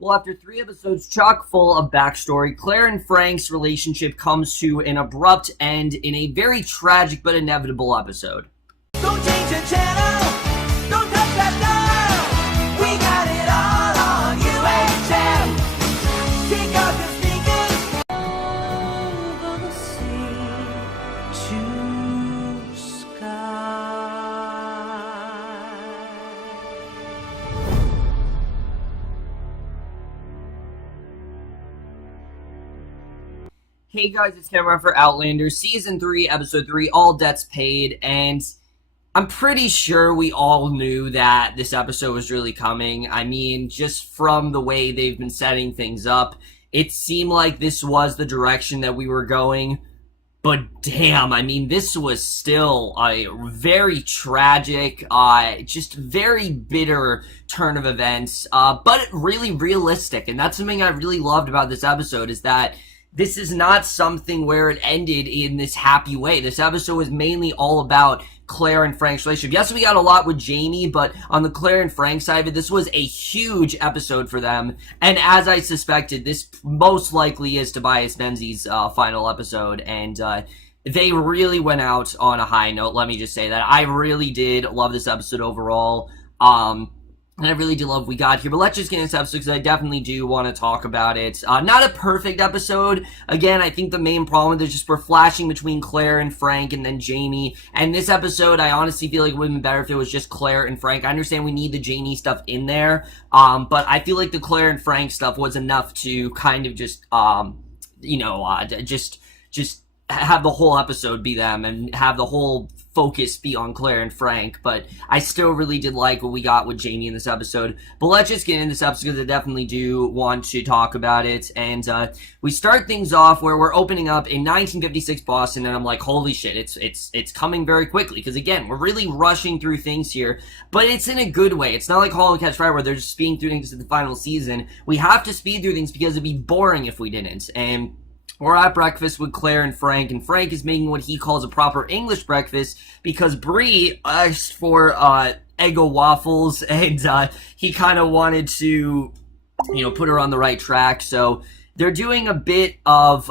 Well, after 3 episodes chock full of backstory, Claire and Frank's relationship comes to an abrupt end in a very tragic but inevitable episode. Don't change the channel, don't touch that dial. We got it all on UHF. Take off your sneakers. Over the sea to sky. Hey guys, it's Cameron for Outlander, Season 3, Episode 3, All Debts Paid, and I'm pretty sure we all knew that this episode was really coming. I mean, just from the way they've been setting things up, it seemed like this was the direction that we were going, but damn, I mean, this was still a very tragic, just very bitter turn of events, but really realistic, and that's something I really loved about this episode, is that this is not something where it ended in this happy way. This episode was mainly all about Claire and Frank's relationship. Yes, we got a lot with Jamie, but on the Claire and Frank side of it, this was a huge episode for them. And as I suspected, this most likely is Tobias Menzies' final episode. And they really went out on a high note. Let me just say that. I really did love this episode overall. And I really do love what we got here, but let's just get into this episode because I definitely do want to talk about it. Not a perfect episode. Again, I think the main problem is just we're flashing between Claire and Frank and then Jamie. And this episode, I honestly feel like it would have been better if it was just Claire and Frank. I understand we need the Jamie stuff in there, but I feel like the Claire and Frank stuff was enough to kind of just, just have the whole episode be them and have the whole focus be on Claire and Frank, but I still really did like what we got with Jamie in this episode. But let's just get into this episode because I definitely do want to talk about it. And we start things off where we're opening up in 1956 Boston, and I'm like, holy shit, it's coming very quickly because again, we're really rushing through things here, but it's in a good way. It's not like *Halt and Catch Fire* where they're just speeding through things to the final season. We have to speed through things because it'd be boring if we didn't. And we're at breakfast with Claire and Frank is making what he calls a proper English breakfast because Bree asked for Eggo waffles, and he kind of wanted to, put her on the right track. So they're doing a bit of,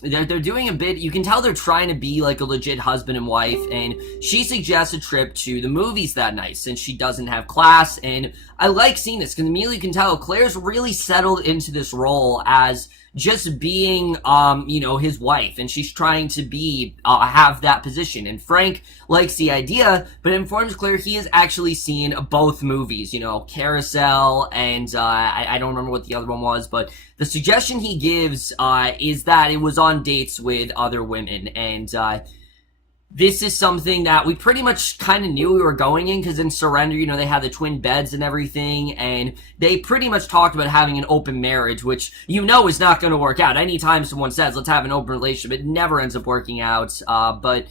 they're doing a bit, you can tell they're trying to be like a legit husband and wife, and she suggests a trip to the movies that night since she doesn't have class, and I like seeing this because immediately you can tell Claire's really settled into this role as just being, his wife, and she's trying to be, have that position, and Frank likes the idea, but informs Claire he has actually seen both movies, Carousel, and, I don't remember what the other one was, but the suggestion he gives, is that it was on dates with other women, and, this is something that we pretty much kind of knew we were going in, because in Surrender, they had the twin beds and everything, and they pretty much talked about having an open marriage, which is not going to work out. Anytime someone says, let's have an open relationship, it never ends up working out, but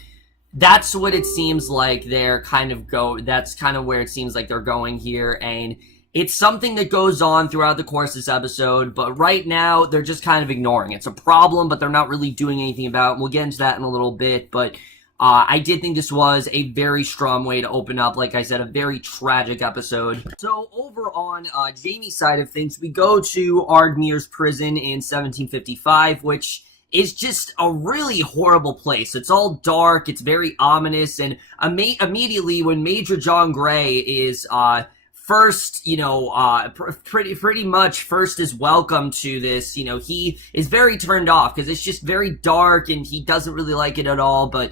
that's what it seems like that's kind of where it seems like they're going here, and it's something that goes on throughout the course of this episode, but right now, they're just kind of ignoring it. It's a problem, but they're not really doing anything about it. We'll get into that in a little bit, but I did think this was a very strong way to open up, like I said, a very tragic episode. So over on Jamie's side of things, we go to Ardsmuir's prison in 1755, which is just a really horrible place. It's all dark, it's very ominous, and immediately when Major John Gray is first, pretty much first is welcome to this, he is very turned off because it's just very dark and he doesn't really like it at all, but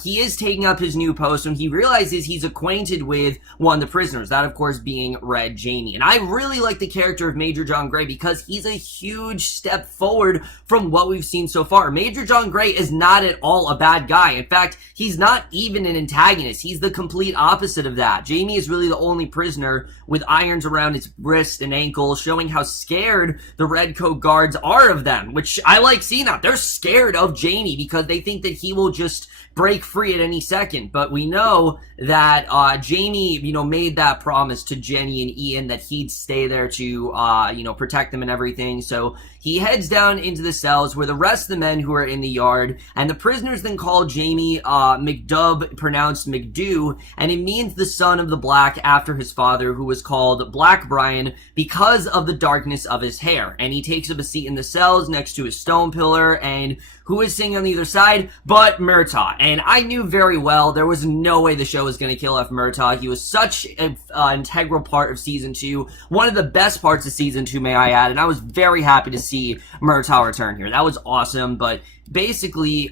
he is taking up his new post when he realizes he's acquainted with one of the prisoners, that of course being Red Jamie. And I really like the character of Major John Gray because he's a huge step forward from what we've seen so far. Major John Gray is not at all a bad guy. In fact, he's not even an antagonist. He's the complete opposite of that. Jamie is really the only prisoner with irons around his wrist and ankle, showing how scared the Redcoat guards are of them, which I like seeing that. They're scared of Jamie because they think that he will just break free at any second. But we know that Jamie, made that promise to Jenny and Ian that he'd stay there to, protect them and everything. So he heads down into the cells where the rest of the men who are in the yard, and the prisoners then call Jamie McDub, pronounced McDoo, and it means the son of the Black after his father, who was called Black Brian because of the darkness of his hair. And he takes up a seat in the cells next to his stone pillar, and who is singing on the other side but Murtagh. And I knew very well there was no way the show was going to kill off Murtagh. He was such an integral part of season 2, one of the best parts of season 2, may I add, and I was very happy to see Murtagh return here. That was awesome. But basically,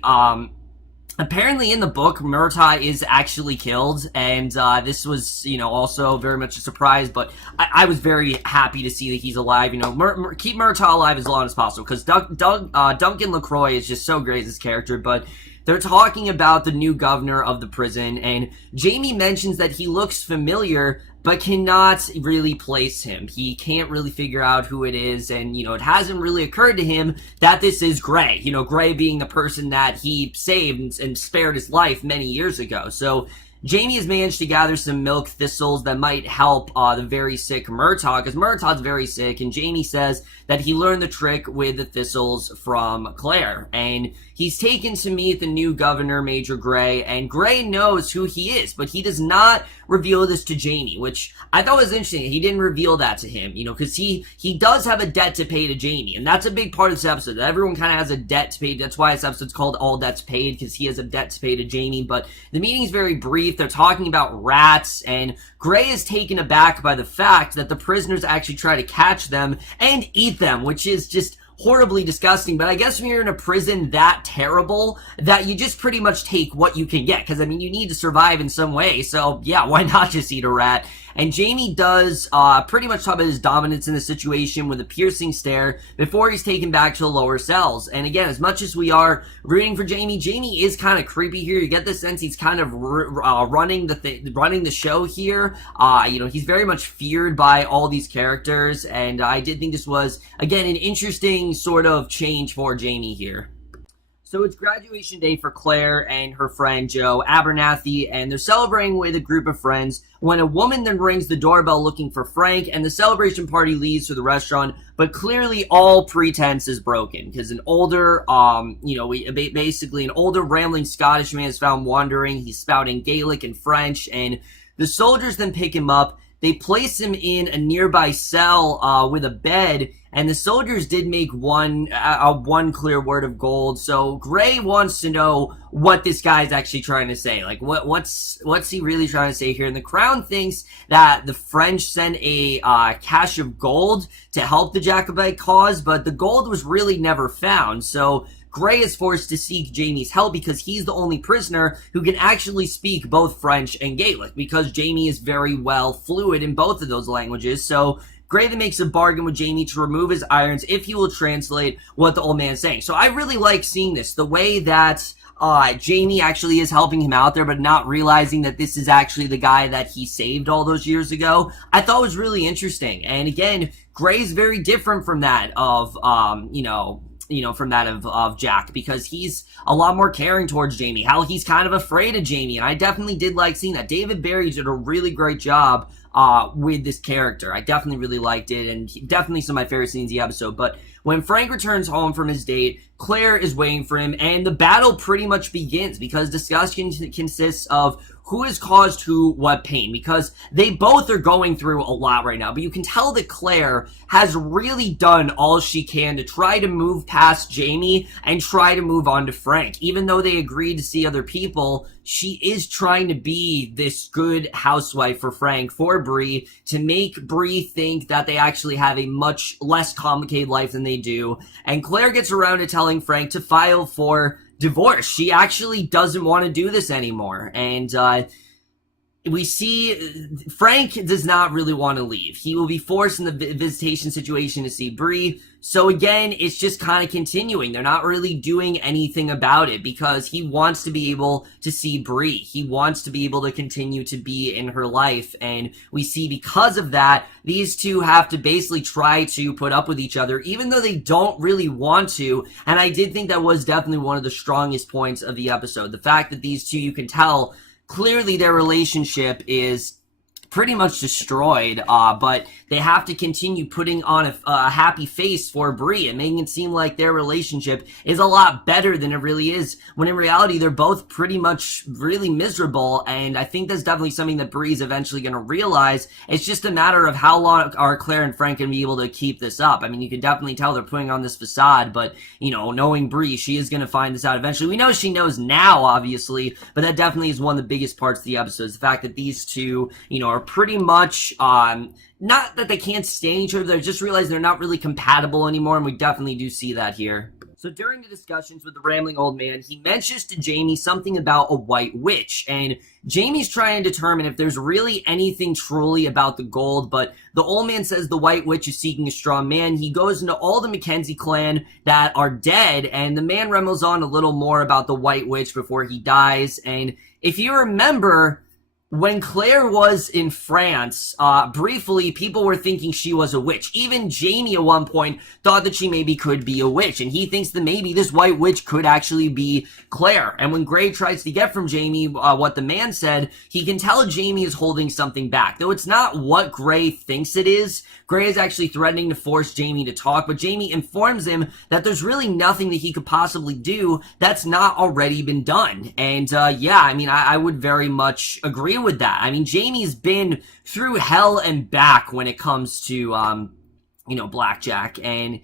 apparently in the book, Murtagh is actually killed, and this was, also very much a surprise, but I was very happy to see that he's alive. Keep Murtagh alive as long as possible, because Duncan Lacroix is just so great as his character. But they're talking about the new governor of the prison, and Jamie mentions that he looks familiar, but cannot really place him. He can't really figure out who it is, and, it hasn't really occurred to him that this is Gray. Gray being the person that he saved and spared his life many years ago. So Jamie has managed to gather some milk thistles that might help the very sick Murtagh, because Murtagh's very sick, and Jamie says that he learned the trick with the thistles from Claire. And he's taken to meet the new governor, Major Gray, and Gray knows who he is, but he does not reveal this to Jamie, which I thought was interesting. He didn't reveal that to him, because he does have a debt to pay to Jamie, and that's a big part of this episode. Everyone kind of has a debt to pay. That's why this episode's called All Debts Paid, because he has a debt to pay to Jamie. But the meeting's very brief. They're talking about rats, and Gray is taken aback by the fact that the prisoners actually try to catch them and eat them, which is just horribly disgusting. But I guess when you're in a prison that terrible, that you just pretty much take what you can get, because you need to survive in some way. So yeah, why not just eat a rat? And Jamie does pretty much talk about his dominance in the situation with a piercing stare before he's taken back to the lower cells. And again, as much as we are rooting for Jamie, Jamie is kind of creepy here. You get the sense he's kind of running the show here. He's very much feared by all these characters, and I did think this was, again, an interesting sort of change for Jamie here. So it's graduation day for Claire and her friend Joe Abernathy, and they're celebrating with a group of friends when a woman then rings the doorbell looking for Frank, and the celebration party leaves to the restaurant, but clearly all pretense is broken, because an older, basically an older rambling Scottish man is found wandering. He's spouting Gaelic and French, and the soldiers then pick him up. They place him in a nearby cell with a bed, and the soldiers did make one clear word of gold. So Gray wants to know what this guy's actually trying to say. Like, what's he really trying to say here? And the Crown thinks that the French sent a cache of gold to help the Jacobite cause, but the gold was really never found. So Gray is forced to seek Jamie's help because he's the only prisoner who can actually speak both French and Gaelic, because Jamie is very well fluid in both of those languages. So Gray then makes a bargain with Jamie to remove his irons if he will translate what the old man is saying. So I really like seeing this, the way that Jamie actually is helping him out there, but not realizing that this is actually the guy that he saved all those years ago. I thought was really interesting. And again, Gray's very different from that of, of Jack, because he's a lot more caring towards Jamie. How he's kind of afraid of Jamie, and I definitely did like seeing that. David Barry did a really great job with this character. I definitely really liked it, and definitely some of my favorite scenes in the episode. But when Frank returns home from his date, Claire is waiting for him, and the battle pretty much begins, because discussion consists of who has caused who what pain, because they both are going through a lot right now. But you can tell that Claire has really done all she can to try to move past Jamie and try to move on to Frank. Even though they agreed to see other people, she is trying to be this good housewife for Frank, for Bree, to make Bree think that they actually have a much less complicated life than they do. And Claire gets around to telling Frank to file for divorce. She actually doesn't want to do this anymore. And we see Frank does not really want to leave. He will be forced in the visitation situation to see Bree. So again, it's just kind of continuing. They're not really doing anything about it because he wants to be able to see Bree. He wants to be able to continue to be in her life. And we see because of that, these two have to basically try to put up with each other, even though they don't really want to. And I did think that was definitely one of the strongest points of the episode. The fact that these two, you can tell, clearly their relationship is pretty much destroyed, but they have to continue putting on a happy face for Bree and making it seem like their relationship is a lot better than it really is, when in reality they're both pretty much really miserable. And I think that's definitely something that Bree's eventually going to realize. It's just a matter of how long are Claire and Frank going to be able to keep this up. I mean, you can definitely tell they're putting on this facade, but, you know, knowing Bree, she is going to find this out eventually. We know she knows now, obviously, but that definitely is one of the biggest parts of the episode, is the fact that these two, you know, are pretty much, not that they can't stand each other, they just realize they're not really compatible anymore, and we definitely do see that here. So during the discussions with the rambling old man, he mentions to Jamie something about a white witch, and Jamie's trying to determine if there's really anything truly about the gold, but the old man says the white witch is seeking a strong man. He goes into all the Mackenzie clan that are dead, and the man rambles on a little more about the white witch before he dies. And if you remember, when Claire was in France, briefly, people were thinking she was a witch. Even Jamie at one point thought that she maybe could be a witch, and he thinks that maybe this white witch could actually be Claire. And when Gray tries to get from Jamie what the man said, he can tell Jamie is holding something back. Though it's not what Gray thinks it is. Gray is actually threatening to force Jamie to talk, but Jamie informs him that there's really nothing that he could possibly do that's not already been done. And yeah, I mean, I would very much agree with that. I mean, Jamie's been through hell and back when it comes to, you know, Blackjack, and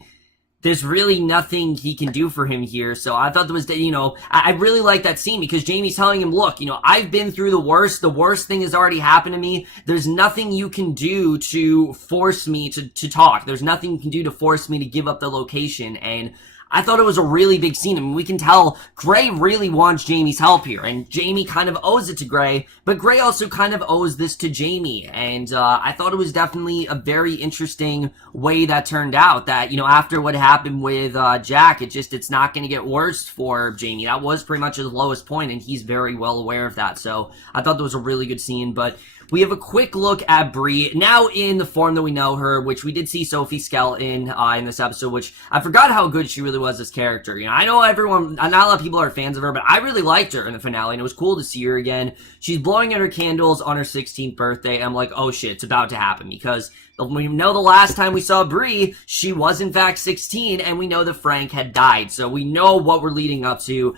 there's really nothing he can do for him here. So I thought that was, you know, I really like that scene because Jamie's telling him, look, you know, I've been through the worst thing has already happened to me. There's nothing you can do to force me to talk. There's nothing you can do to force me to give up the location. And I thought it was a really big scene. I mean, we can tell Gray really wants Jamie's help here, and Jamie kind of owes it to Gray, but Gray also kind of owes this to Jamie, and I thought it was definitely a very interesting way that turned out, that, you know, after what happened with Jack, it's not going to get worse for Jamie. That was pretty much his lowest point, and he's very well aware of that, so I thought that was a really good scene. But we have a quick look at Bree, now in the form that we know her, which we did see Sophie Skelton in this episode, which I forgot how good she really was as character. You know, I know everyone, not a lot of people are fans of her, but I really liked her in the finale, and it was cool to see her again. She's blowing out her candles on her 16th birthday, and I'm like, oh shit, it's about to happen, because we know the last time we saw Bree, she was in fact 16, and we know that Frank had died, so we know what we're leading up to.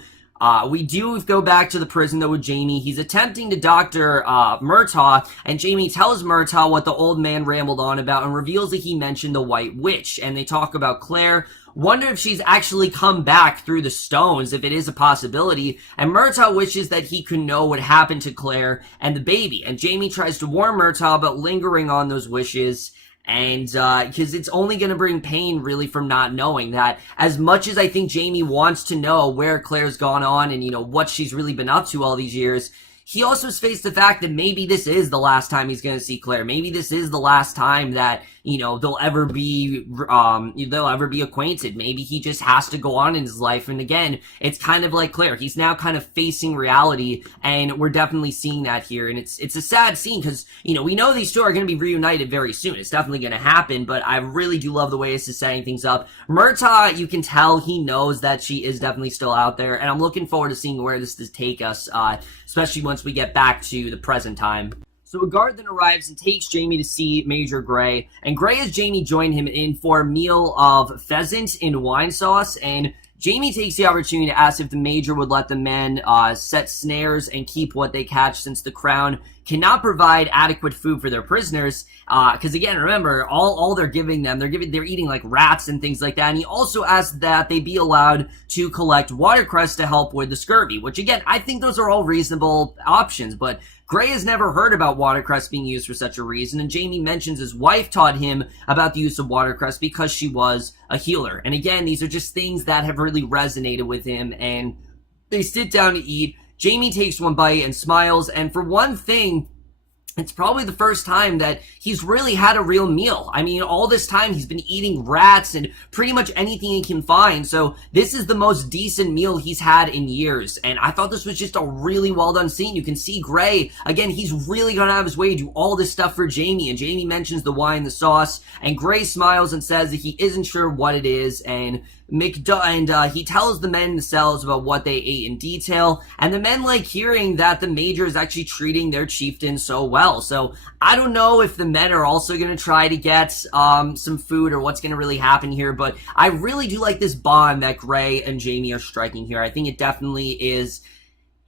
We do go back to the prison, though, with Jamie. He's attempting to doctor Murtagh, and Jamie tells Murtagh what the old man rambled on about and reveals that he mentioned the White Witch. And they talk about Claire. Wonder if she's actually come back through the stones, if it is a possibility. And Murtagh wishes that he could know what happened to Claire and the baby. And Jamie tries to warn Murtagh about lingering on those wishes. And, because it's only going to bring pain, really, from not knowing that. As much as I think Jamie wants to know where Claire's gone on and, you know, what she's really been up to all these years, he also has faced the fact that maybe this is the last time he's going to see Claire. Maybe this is the last time that, you know, they'll ever be acquainted. Maybe he just has to go on in his life. And again, it's kind of like Claire. He's now kind of facing reality, and we're definitely seeing that here. And it's a sad scene because, you know, we know these two are going to be reunited very soon. It's definitely going to happen, but I really do love the way this is setting things up. Murtagh, you can tell he knows that she is definitely still out there, and I'm looking forward to seeing where this does take us, especially once we get back to the present time. So a guard then arrives and takes Jamie to see Major Gray, and Gray has Jamie join him in for a meal of pheasant in wine sauce, and Jamie takes the opportunity to ask if the Major would let the men set snares and keep what they catch, since the Crown cannot provide adequate food for their prisoners, because again, remember, all they're giving them, they're eating like rats and things like that. And he also asked that they be allowed to collect watercress to help with the scurvy, which again, I think those are all reasonable options, but Gray has never heard about watercress being used for such a reason, and Jamie mentions his wife taught him about the use of watercress because she was a healer. And again, these are just things that have really resonated with him, and they sit down to eat. Jamie takes one bite and smiles, and for one thing, it's probably the first time that he's really had a real meal. I mean, all this time he's been eating rats and pretty much anything he can find. So this is the most decent meal he's had in years. And I thought this was just a really well done scene. You can see Gray, again, he's really gone out of his way to do all this stuff for Jamie. And Jamie mentions the wine, the sauce, and Gray smiles and says that he isn't sure what it is. And he tells the men in the cells about what they ate in detail, and the men like hearing that the major is actually treating their chieftain so well. So I don't know if the men are also going to try to get some food or what's going to really happen here, but I really do like this bond that Gray and Jamie are striking here. I think it definitely is.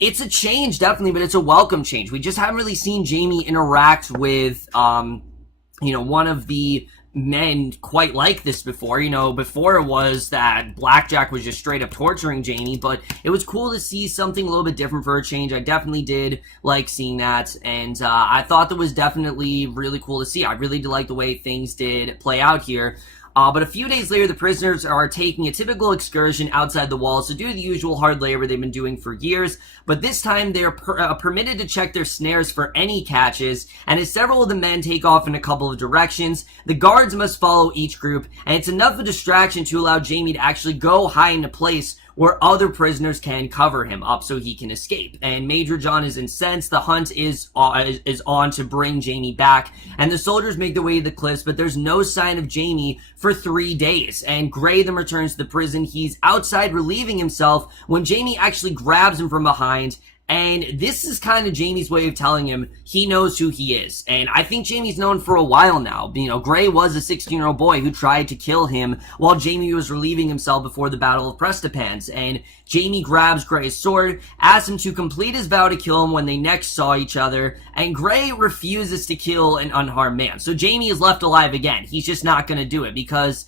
It's a change, definitely, but it's a welcome change. We just haven't really seen Jamie interact with, one of the men quite like this before. Before it was that Blackjack was just straight up torturing Jamie, but it was cool to see something a little bit different for a change. I definitely did like seeing that, and I thought that was definitely really cool to see. I really did like the way things did play out here. But a few days later, the prisoners are taking a typical excursion outside the walls to do the usual hard labor they've been doing for years, but this time they're permitted to check their snares for any catches, and as several of the men take off in a couple of directions, the guards must follow each group, and it's enough of a distraction to allow Jamie to actually go hide in a place where other prisoners can cover him up so he can escape. And Major John is incensed. The hunt is on to bring Jamie back, and the soldiers make their way to the cliffs, but there's no sign of Jamie for 3 days. And Gray then returns to the prison. He's outside relieving himself when Jamie actually grabs him from behind. And this is kind of Jamie's way of telling him he knows who he is. And I think Jamie's known for a while now. Gray was a 16-year-old boy who tried to kill him while Jamie was relieving himself before the Battle of Prestapans. And Jamie grabs Gray's sword, asks him to complete his vow to kill him when they next saw each other, and Gray refuses to kill an unharmed man. So Jamie is left alive again. He's just not going to do it because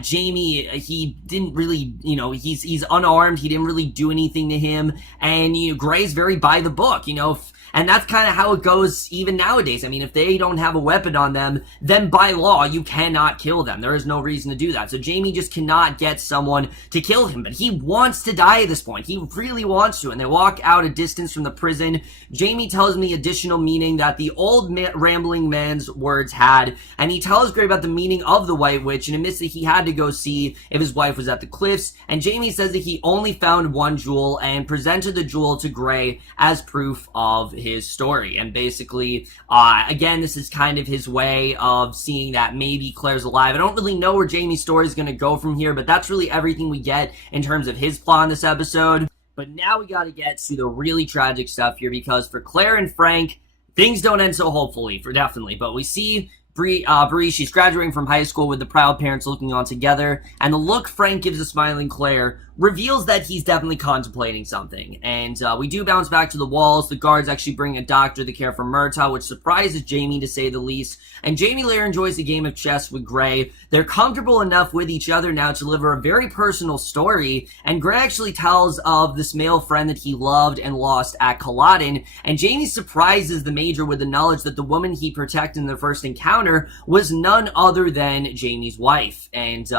Jamie, he didn't really, he's unarmed. He didn't really do anything to him. And, Gray's very by the book, and that's kind of how it goes even nowadays. I mean, if they don't have a weapon on them, then by law, you cannot kill them. There is no reason to do that. So Jamie just cannot get someone to kill him, but he wants to die at this point. He really wants to, and they walk out a distance from the prison. Jamie tells him the additional meaning that the old rambling man's words had, and he tells Gray about the meaning of the White Witch and admits that he had to go see if his wife was at the cliffs, and Jamie says that he only found one jewel and presented the jewel to Gray as proof of his story. And basically, again, this is kind of his way of seeing that maybe Claire's alive. I don't really know where Jamie's story is going to go from here, but that's really everything we get in terms of his plot in this episode. But now we got to get to the really tragic stuff here, because for Claire and Frank, things don't end so hopefully, definitely. But we see Bree, she's graduating from high school with the proud parents looking on together, and the look Frank gives a smiling Claire reveals that he's definitely contemplating something. And we do bounce back to the walls. The guards actually bring a doctor to care for Murtagh, which surprises Jamie to say the least. And Jamie later enjoys a game of chess with Gray. They're comfortable enough with each other now to deliver a very personal story. And Gray actually tells of this male friend that he loved and lost at Culloden. And Jamie surprises the Major with the knowledge that the woman he protected in their first encounter was none other than Jamie's wife. And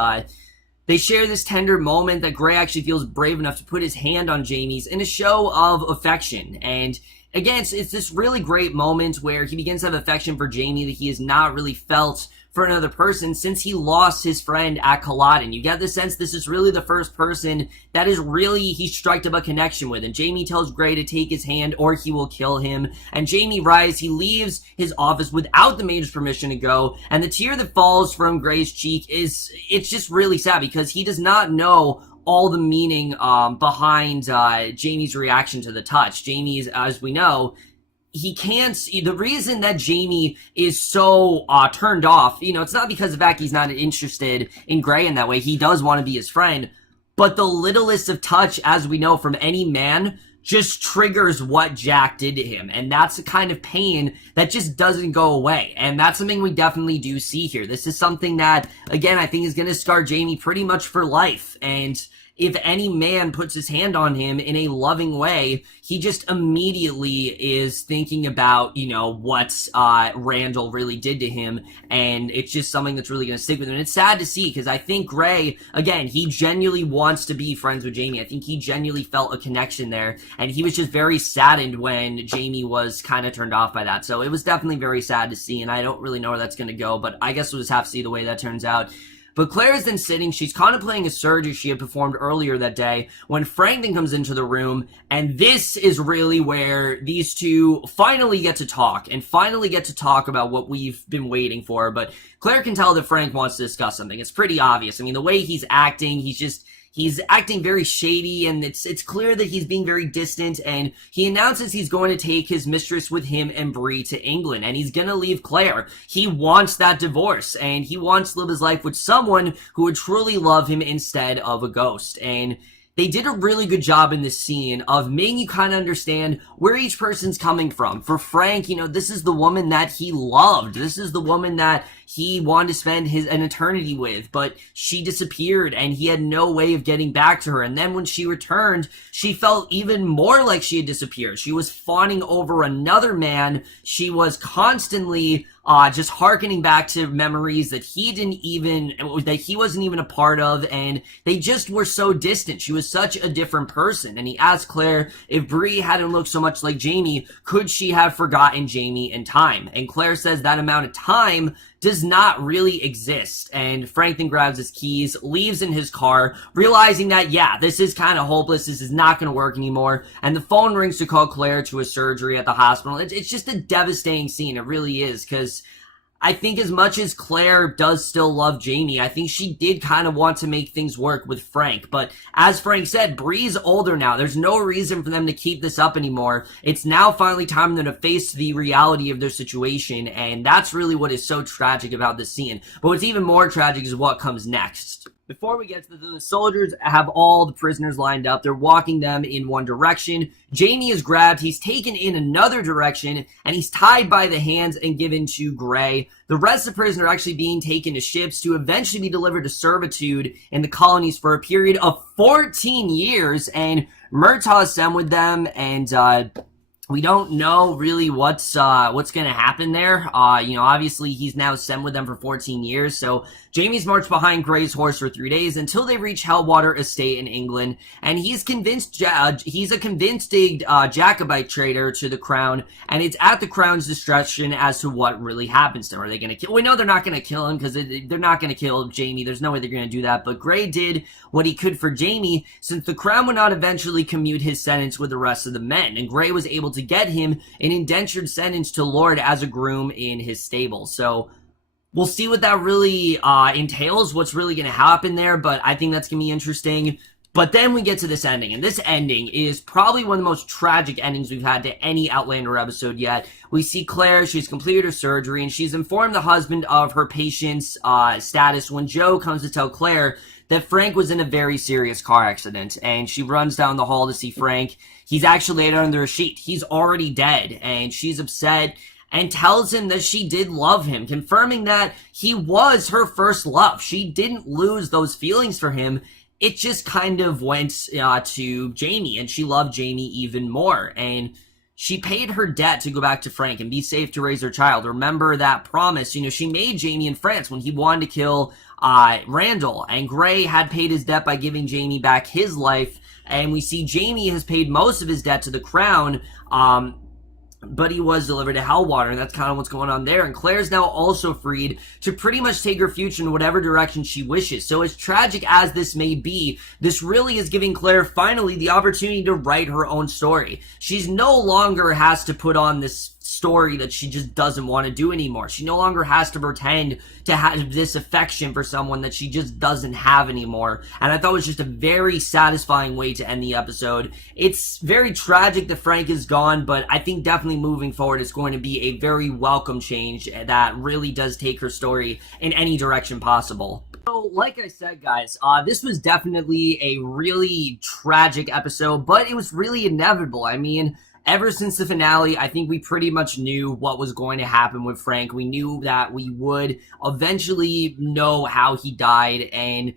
they share this tender moment that Gray actually feels brave enough to put his hand on Jamie's in a show of affection. And again, it's this really great moment where he begins to have affection for Jamie that he has not really felt for another person since he lost his friend at Culloden. You get the sense this is really the first person that is really he struck up a connection with. And Jamie tells Gray to take his hand or he will kill him. And Jamie rises, he leaves his office without the Major's permission to go. And the tear that falls from Gray's cheek it's just really sad because he does not know all the meaning behind Jamie's reaction to the touch. Jamie, as we know, he can't, the reason that Jamie is so turned off, it's not because of the fact he's not interested in Gray in that way. He does want to be his friend, but the littlest of touch, as we know from any man, just triggers what Jack did to him. And that's the kind of pain that just doesn't go away. And that's something we definitely do see here. This is something that, again, I think is going to scar Jamie pretty much for life. And if any man puts his hand on him in a loving way, he just immediately is thinking about, what Randall really did to him, and it's just something that's really going to stick with him. And it's sad to see, because I think Gray, again, he genuinely wants to be friends with Jamie. I think he genuinely felt a connection there, and he was just very saddened when Jamie was kind of turned off by that. So it was definitely very sad to see, and I don't really know where that's going to go, but I guess we'll just have to see the way that turns out. But Claire is then sitting, she's contemplating a surgery she had performed earlier that day, when Frank then comes into the room, and this is really where these two finally get to talk, and finally get to talk about what we've been waiting for. But Claire can tell that Frank wants to discuss something. It's pretty obvious. I mean, the way he's acting, he's acting very shady, and it's clear that he's being very distant, and he announces he's going to take his mistress with him and Bree to England, and he's gonna leave Claire. He wants that divorce, and he wants to live his life with someone who would truly love him instead of a ghost. And they did a really good job in this scene of making you kind of understand where each person's coming from. For Frank, this is the woman that he loved. This is the woman that he wanted to spend an eternity with, but she disappeared and he had no way of getting back to her. And then when she returned, she felt even more like she had disappeared. She was fawning over another man. She was constantly just hearkening back to memories that he wasn't even a part of, and they just were so distant. She was such a different person. And he asked Claire if Bree hadn't looked so much like Jamie, could she have forgotten Jamie in time? And Claire says that amount of time does not really exist. And Frank then grabs his keys, leaves in his car, realizing that, this is kind of hopeless, this is not going to work anymore, and the phone rings to call Claire to a surgery at the hospital. It's just a devastating scene, it really is, because I think as much as Claire does still love Jamie, I think she did kind of want to make things work with Frank. But as Frank said, Bree's older now. There's no reason for them to keep this up anymore. It's now finally time for them to face the reality of their situation, and that's really what is so tragic about this scene. But what's even more tragic is what comes next. Before we get to the soldiers have all the prisoners lined up. They're walking them in one direction. Jamie is grabbed. He's taken in another direction, and he's tied by the hands and given to Gray. The rest of the prisoners are actually being taken to ships to eventually be delivered to servitude in the colonies for a period of 14 years, and Murtagh is sent with them, and we don't know really what's going to happen there. Obviously he's now sent with them for 14 years. So Jamie's marched behind Gray's horse for 3 days until they reach Hellwater Estate in England. And he's convinced, he's a convinced Jacobite traitor to the crown. And it's at the crown's discretion as to what really happens to him. Are they going to kill? We know they're not going to kill him because they're not going to kill Jamie. There's no way they're going to do that. But Gray did what he could for Jamie, since the crown would not eventually commute his sentence with the rest of the men. And Gray was able to get him an indentured sentence to lord as a groom in his stable. So we'll see what that really entails, what's really going to happen there, but I think that's going to be interesting. But then we get to this ending, and this ending is probably one of the most tragic endings we've had to any Outlander episode yet. We see Claire, she's completed her surgery, and she's informed the husband of her patient's status when Joe comes to tell Claire that Frank was in a very serious car accident, and she runs down the hall to see Frank. He's actually laid under a sheet. He's already dead, and she's upset and tells him that she did love him, confirming that he was her first love. She didn't lose those feelings for him. It just kind of went to Jamie, and she loved Jamie even more. And she paid her debt to go back to Frank and be safe to raise her child. Remember that promise. She made Jamie in France when he wanted to kill Randall, and Gray had paid his debt by giving Jamie back his life. And we see Jamie has paid most of his debt to the crown, but he was delivered to Hellwater, and that's kind of what's going on there. And Claire's now also freed to pretty much take her future in whatever direction she wishes. So as tragic as this may be, this really is giving Claire finally the opportunity to write her own story. She's no longer has to put on this story that she just doesn't want to do anymore. She no longer has to pretend to have this affection for someone that she just doesn't have anymore. And I thought it was just a very satisfying way to end the episode. It's very tragic that Frank is gone, but I think definitely moving forward it's going to be a very welcome change that really does take her story in any direction possible. So, like I said, guys, this was definitely a really tragic episode, but it was really inevitable. I mean, ever since the finale, I think we pretty much knew what was going to happen with Frank. We knew that we would eventually know how he died, and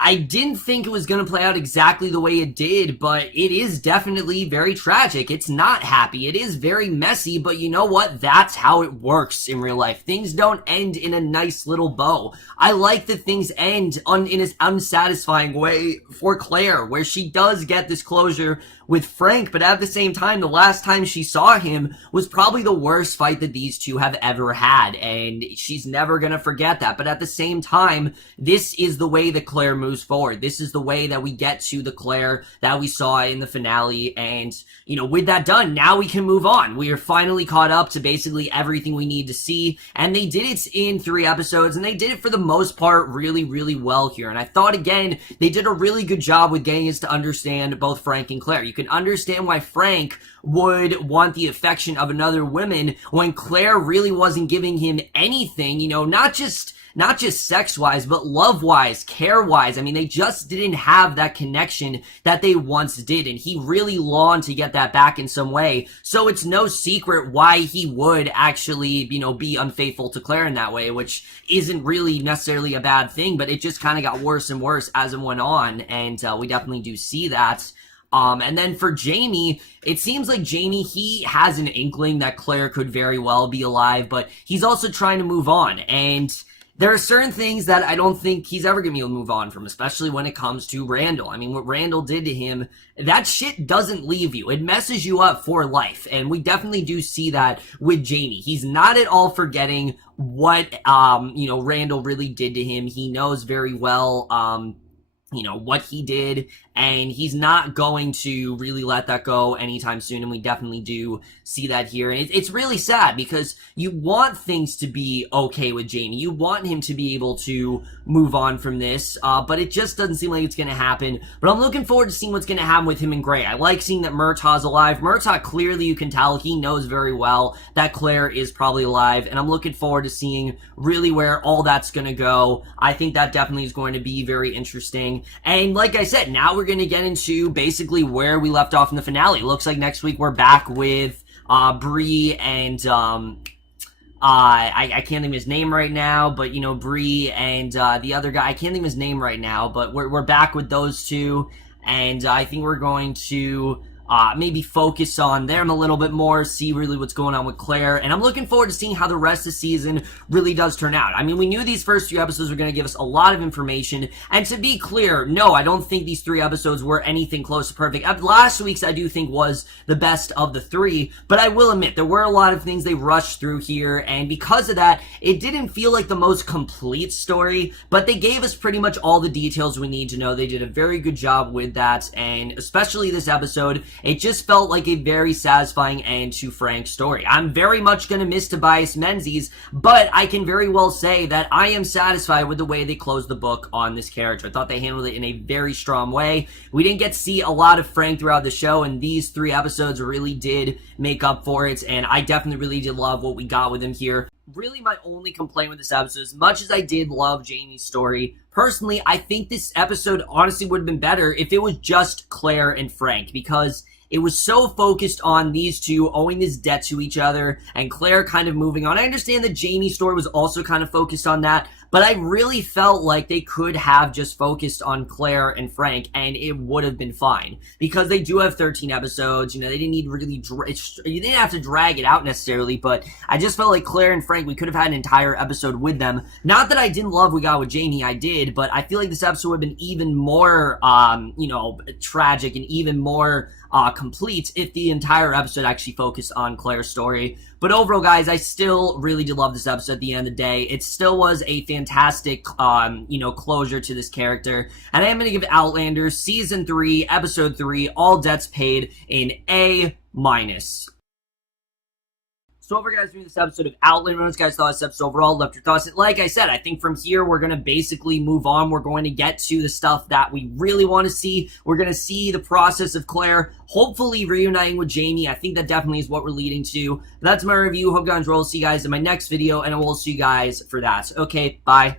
I didn't think it was going to play out exactly the way it did, but it is definitely very tragic. It's not happy. It is very messy, but you know what? That's how it works in real life. Things don't end in a nice little bow. I like that things end in an unsatisfying way for Claire, where she does get this closure with Frank, but at the same time, the last time she saw him was probably the worst fight that these two have ever had, and she's never gonna forget that. But at the same time, this is the way that Claire moves forward. This is the way that we get to the Claire that we saw in the finale, and, you know, with that done, now we can move on. We are finally caught up to basically everything we need to see, and they did it in 3 episodes, and they did it for the most part really, really well here. And I thought, again, they did a really good job with getting us to understand both Frank and Claire. You can understand why Frank would want the affection of another woman when Claire really wasn't giving him anything, you know, not just sex-wise, but love-wise, care-wise. I mean, they just didn't have that connection that they once did, and he really longed to get that back in some way. So it's no secret why he would actually, you know, be unfaithful to Claire in that way, which isn't really necessarily a bad thing, but it just kind of got worse and worse as it went on, and we definitely do see that. And then for Jamie, it seems like Jamie, he has an inkling that Claire could very well be alive, but he's also trying to move on, and there are certain things that I don't think he's ever going to be able to move on from, especially when it comes to Randall. I mean, what Randall did to him, that shit doesn't leave you. It messes you up for life, and we definitely do see that with Jamie. He's not at all forgetting what, you know, Randall really did to him. He knows very well, you know, what he did, and he's not going to really let that go anytime soon, and we definitely do see that here. And it's really sad, because you want things to be okay with Jamie. You want him to be able to move on from this, but it just doesn't seem like it's going to happen. But I'm looking forward to seeing what's going to happen with him and Gray. I like seeing that Murtagh's alive. Murtagh, clearly you can tell, he knows very well that Claire is probably alive, and I'm looking forward to seeing really where all that's going to go. I think that definitely is going to be very interesting. And like I said, now we're going to get into basically where we left off in the finale. Looks like next week we're back with Bree and I can't think of his name right now, but you know, Bree and the other guy, I can't think of his name right now, but we're back with those two, and I think we're going to maybe focus on them a little bit more, see really what's going on with Claire, and I'm looking forward to seeing how the rest of the season really does turn out. I mean, we knew these first 3 episodes were going to give us a lot of information, and to be clear, no, I don't think these 3 episodes were anything close to perfect. Last week's, I do think, was the best of the 3, but I will admit, there were a lot of things they rushed through here, and because of that, it didn't feel like the most complete story, but they gave us pretty much all the details we need to know. They did a very good job with that, and especially this episode, it just felt like a very satisfying end to Frank's story. I'm very much going to miss Tobias Menzies, but I can very well say that I am satisfied with the way they closed the book on this character. I thought they handled it in a very strong way. We didn't get to see a lot of Frank throughout the show, and these 3 episodes really did make up for it, and I definitely really did love what we got with him here. Really, my only complaint with this episode, as much as I did love Jamie's story, personally, I think this episode honestly would have been better if it was just Claire and Frank, because it was so focused on these two owing this debt to each other and Claire kind of moving on. I understand that Jamie's story was also kind of focused on that, but I really felt like they could have just focused on Claire and Frank, and it would have been fine. Because they do have 13 episodes, you know, they didn't need really, you didn't have to drag it out necessarily, but I just felt like Claire and Frank, we could have had an entire episode with them. Not that I didn't love what we got with Jamie, I did, but I feel like this episode would have been even more, you know, tragic and even more complete if the entire episode actually focused on Claire's story. But overall, guys, I still really did love this episode at the end of the day. It still was a fantastic, you know, closure to this character. And I am going to give Outlander Season 3, Episode 3, All Debts Paid, an A-. So over, guys, doing this episode of Outlander. What you guys thought of this episode overall? Left your thoughts. Like I said, I think from here we're going to basically move on. We're going to get to the stuff that we really want to see. We're going to see the process of Claire hopefully reuniting with Jamie. I think that definitely is what we're leading to. But that's my review. Hope you guys enjoy. I'll see you guys in my next video, and I will see you guys for that. Okay, bye.